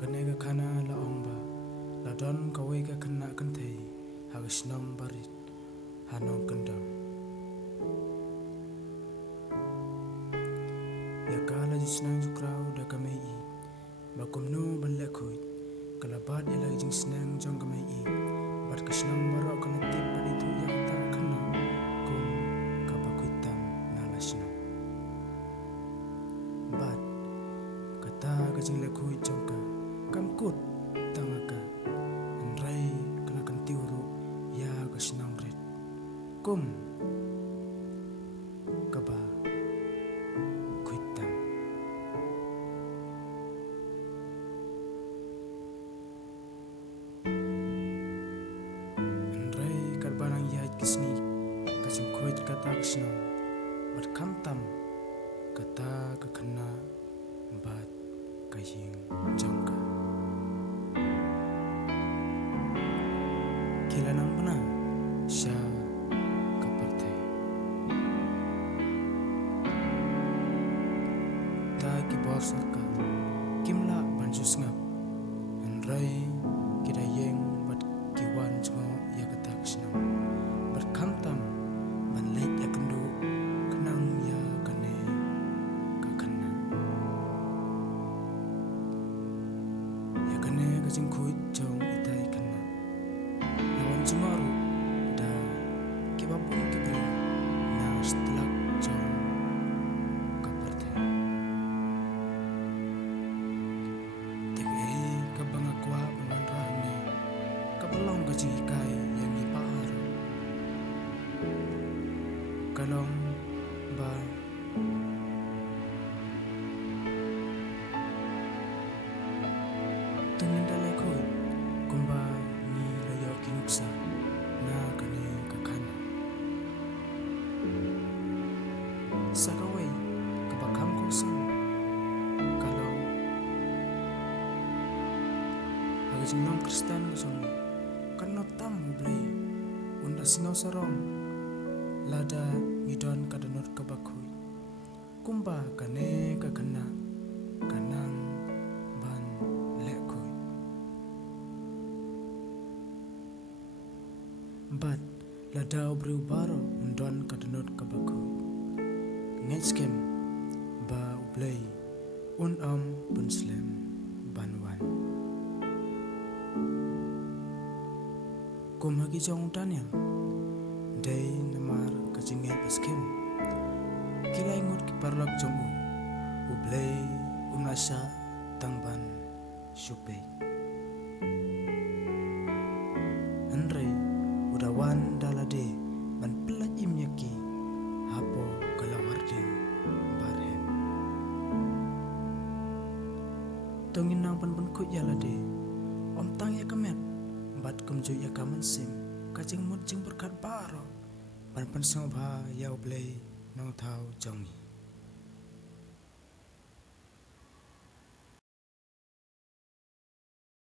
Agane ga khana la omba la don kawe ga khanna kan thei hagisnom barit hanong kendam ya kala jisnang jukrau da kamei bakum no balle khoi kala bad ya la jisnang jong kamei bat kasnam baro kana tip padi tu ya ta khanna kum kapakuitam nalasna bat kata ga jing le khoi jongka kamkut tangaka andrai kana kan tiuru ya kasnang ret kum kaba kuitam andrai karbarang ya kisni kajing khoi kata kasnang bat kamtam kata kakana bat kajing jongka kila nang pena sya kaparte ta ki borsar ka kimla banjus ngap andrai kida yeng bat kiwan jongo ya kata kisnam bat kamtam ban leit ya kendu kenang ya kane kakana ya kane kajing kuit jong itai kana lawan jumaru da kibapun kibri na setelak jong kaparte tege kabangakwa penanrane kabalong gaji kai yang ipar kalong ba tungin dalai koi kumba ni layo kinuksa na kani kakana sakawai kabakam kosam kalau hagajing nong Kristen kosong kanot tam ublay unda singaw sarong lada ngidon kadanot kabakhoy kumba kane kakana kanang ban lekhoy bat lada obreu baro undon kadanot kabakhoy ngetskem ba ublay bunslem banwan kumhagi jong tanyam day namar kajingel paskem kilay ngot kiparlak jongu ublay unasa tangban supay andre udawan dalade ban pelat imyaki hapo kalawarden barhem tongin nang pan kut yalade om tang ya kamet bat kumju ya kamen sim kajing mut jing berkat baro ban pan song bha ya ublay nong thau jongi